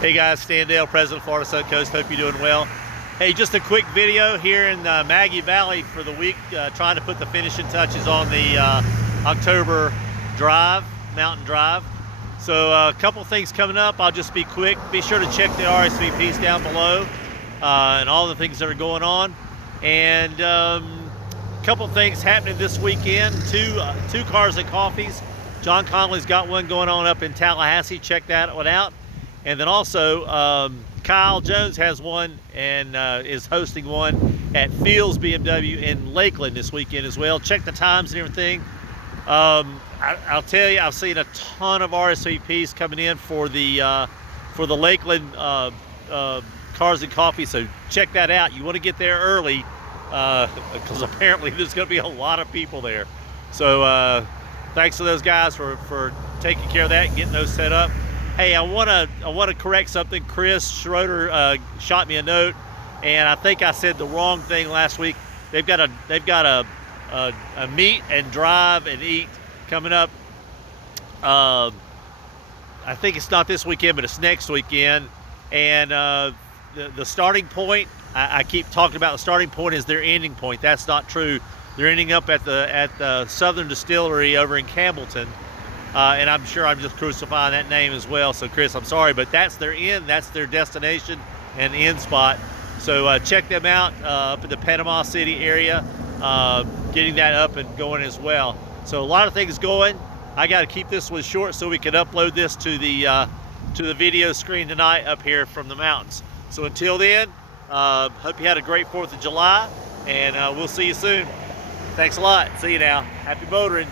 Hey guys, Stan Dale, President Florida SunCoast. Hope you're doing well. Hey, just a quick video here in Maggie Valley for the week, trying to put the finishing touches on the October drive, mountain drive. So a couple things coming up. I'll just be quick. Be sure to check the RSVPs down below and all the things that are going on. And a couple things happening this weekend. Two cars at Coffees. John Conley's got one going on up in Tallahassee. Check that one out. And then also Kyle Jones has one and is hosting one at Fields BMW in Lakeland this weekend as well. Check the times and everything. I'll tell you, I've seen a ton of RSVPs coming in for the Lakeland Cars and Coffee, so check that out. You want to get there early because apparently there's going to be a lot of people there. So thanks to those guys for taking care of that and getting those set up. Hey, I want to correct something. Chris Schroeder shot me a note, and I think I said the wrong thing last week. They've got a meet and drive and eat coming up. I think it's not this weekend, but it's next weekend. And the starting point, I keep talking about the starting point is their ending point. That's not true. They're ending up at the Southern Distillery over in Campbellton. And I'm sure I'm just crucifying that name as well. So Chris, I'm sorry, but that's their end. That's their destination and end spot. So check them out up in the Panama City area, getting that up and going as well. So a lot of things going. I got to keep this one short so we can upload this to the video screen tonight up here from the mountains. So until then, hope you had a great 4th of July, and we'll see you soon. Thanks a lot. See you now. Happy motoring.